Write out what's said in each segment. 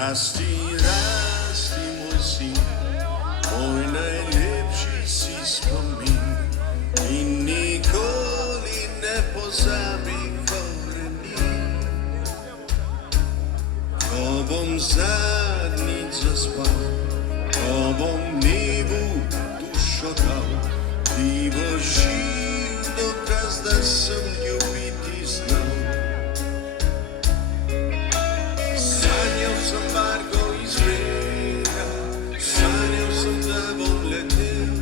Rasti, rasti mój syn, mój najlepszy si wspomin i nikoli nie pozabi koreni. Tobom zadnic zaspał, tobom nibu dušo dal, ti bo živ dokaz da sam ljubiti znal. Sanjao sam barko iz brega, sanjao sam da bom letel,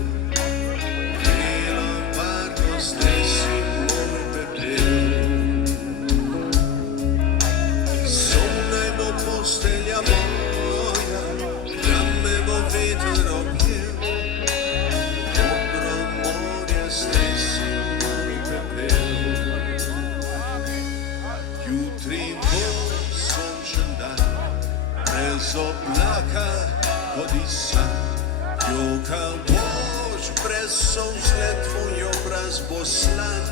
krilo barko stresi moj pepel. Somnaj bo postelja moja, da me bo veter objel, modro morje stresi moj pepel. Jutri bo sončen dan, brez oblaka hodi san, joka bož brez sonce tvoj obraz bo slan.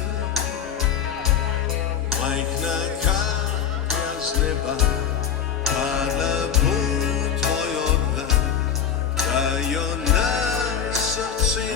Majhna kaplja z neba padla bo tvoj odlan, da jo na srce